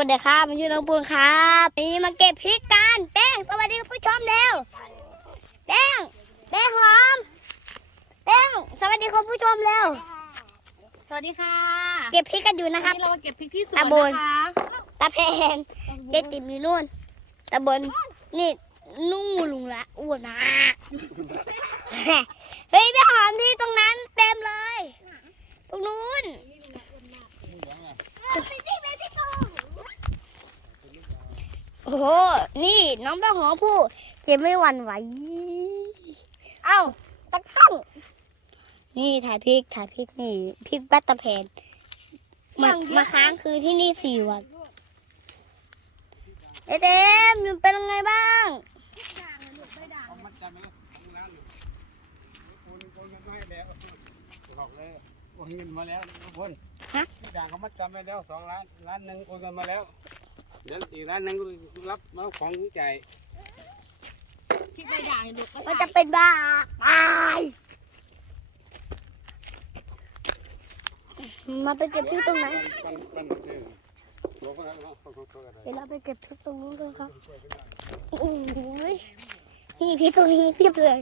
วัสดีครับผมชื่อน้องปูนครับวันนี้มาเก็บพริกกันแป้งสวัสดีคุณผู้ชมเร็วแป้งแป้งหอมแป้งสวัสดีคุณผู้ชมเร็วสวัสดีค่ะเก็บพริกกันอยู่นะครับวันนี้เรามาเก็บพริกที่สวนตะบนนะคะตาแพงเด็ดติมอยู่นู่นตะบนนี่นู่นลุงละอ้วนมากเฮ้ยไปหอมที่ตรงนั้นเต็มเลย ตรงนู้นโอ้โห นี่น้องแป้งหอมผู้เก็บไม่หวั่นไหว เอ้าตะกล้อง นี่ถ่ายพริกถ่ายพริกนี่พริกบัตตะแพนมามาค้างคือที่นี่สี่วันเอเดมอยู่เป็นยังไงบ้างเอามัดจำไว้ร้านหนึ่งโอนโอนเงินมาให้แล้วบอกเลยโอนเงินมาแล้วทุกคนที่ด่างเขามัดจำไปแล้วสองล้านล้านหนึ่งโอนเงินมาแล้ว เดี๋ยวอีกล้านหนึ่งรับมาของจ่ายพริกใบด่างลูกก็มันถ่าจะยเป็นบ้าตายมาไปเก็บพริกตรงไหนปั้นปั้นซื้อบอกเขาแล้วเขาเขาเขาอะไรเดี๋ยวเราไปเก็บพริกตรงนู้นกันครับโอ้ยนี่พริกตรงนี้เพียบเลย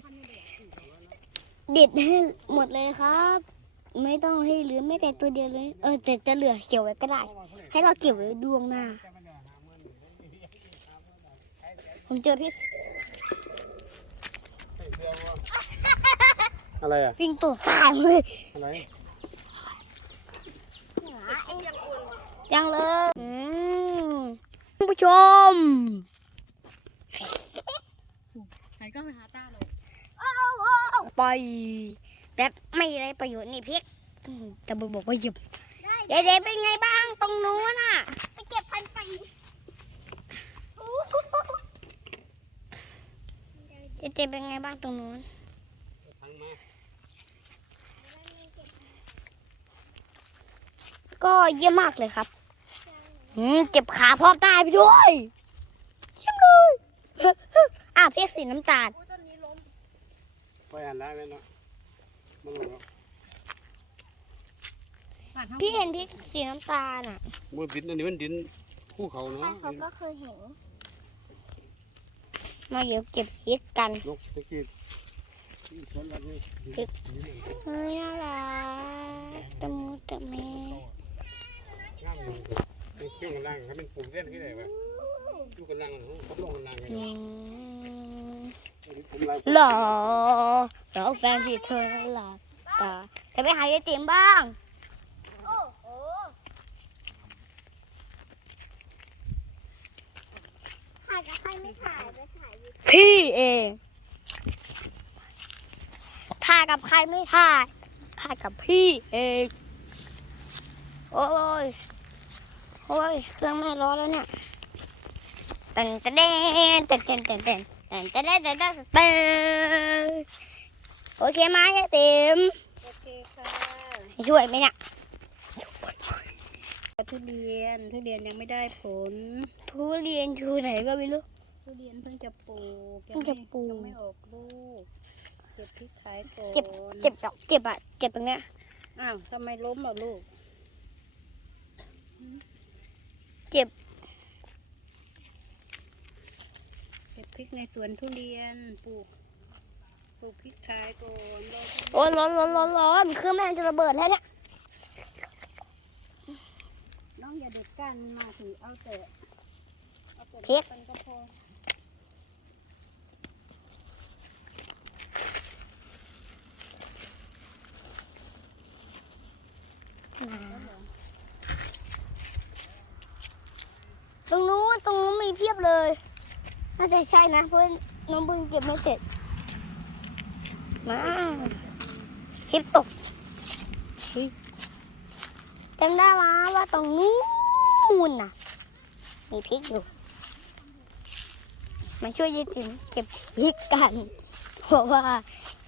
เด็ดให้หมดเลยครับ ไม่ต้องให้เหลือแม้แต่ตัวเดียวเลย เออแต่จะเหลือเกี่ยวไว้ก็ได้ ให้เราเก็บไว้ดวงหน้า ผมเจอพริกอะไรอะพิงตัวสายเลยอะไรยังเลยอืมท่านผู้ชมไหนก็ไปหาตาเลยไปแบบไม่ได้ประโยชน์นี่พริกอืมแต่บุบอกว่าหยิบเด็กๆเป็นไงบ้างตรงนู้นน่ะ ไปเก็บพันไป เด็กๆเป็นไงบ้างตรงนู้นทั้งมาก็เยี่ยมมากเลยครับอืมเก็บขาพร้อมตายไปด้วยเยี่ยมเลยอะพริกสีน้ำตาลไปอ่านได้ไหมเนาะมันหลงผ่านทางพี่เห็นพริกสีน้ำตาลอะมือดินอันนี้มันดินคู่เขาเนาะเขาก็เคยเห็น มาเดี๋ยวเก็บพริกกันนกตะกี้เราเนี่ยเฮ้ยน่ารักตะมูตะเมงามเลยเป็นเครื่องกำลังเขาเป็นปุ่มเส้นที่ไหนวะอยู่กลังเขาลงกำลังกันอืมทำลายหล่อหล่อแฟนที่เธอหลับตาจะไปหายายติ๋มบ้าง ถ่ายกับใครไม่ถ่ายไปถ่ายอยู่ พี่เองถ่ายกับใครไม่ถ่ายถ่ายกับพี่เองโอ้ยโอ้ยเครื่องแม่ร้อนแล้วเนี่ยเต้นเต้นเต้นเต้นเต้นเต้นเต้นเต้นเต้นเต้นเต้นเต้นโอเคไหมยายติ๋มโอเคค่ะให้ช่วยไหมเนี่ยทุเรียนทุเรียนยังไม่ได้ผล ทุเรียนอยู่ไหนก็ไม่รู้ ทุเรียนเพิ่งจะปลูกเพิ่งจะปลูกยังไม่ออกลูก เก็บพริกขายก่อนเจ็บเจ็บดอกเจ็บอะเจ็บตรงเนี้ยอ้าวทำไมล้มอะลูก เจ็บ เก็บพริกในสวนทุเรียนปลูกปลูกพริกขายก่อนรอโอ้ยร้อนร้อนร้อนร้อนเครื่องแม่จะระเบิดแล้วเนี่ยน้องอย่าเด็ดก้านมันมาถือเอาแต่เอาแต่พริกมันก็พอ ตรงนู้นตรงนู้นมีเพียบเลยน่าจะใช่นะเพราะน้องเพิ่งเก็บไม่เสร็จ มาคลิปตกจำได้ไหมว่าตรงนู้นน่ะ มีพริกอยู่ มาช่วยยายติ๋มเก็บพริกกัน เพราะว่า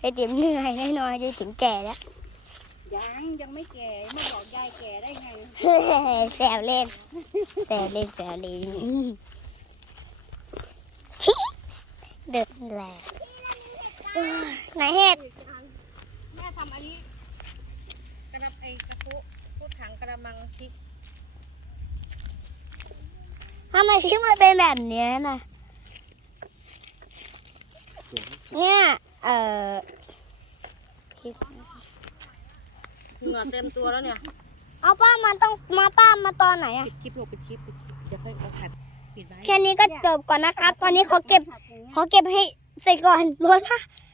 ยายติ๋มเหนื่อยแน่นอนยายติ๋มแก่แล้ว ยังยังไม่แก่ยังไม่บอกยายแก่ได้ไงแซวเล่นแซวเล่นแซวเล่นเด็กแหละไหนเห็ดแม่ทำอันนี้กระดับไอ้กระปุกพูดถังกระมังพริกทำไมพริกมันเป็นแบบเนี้ยนะเนี่ยเอ่อพริก เหงื่อเต็มตัวแล้วเนี่ยเอาป้ามันต้องมาป้ามาตอนไหนอะปิดคลิปลูกปิดคลิปปิดคลิปเดี๋ยวค่อยเอาผัดปิดไว้ แค่นี้ก็จบก่อนนะครับ ตอนนี้เขาเก็บเขาเก็บให้เสร็จก่อนรวนค่ะ goodbye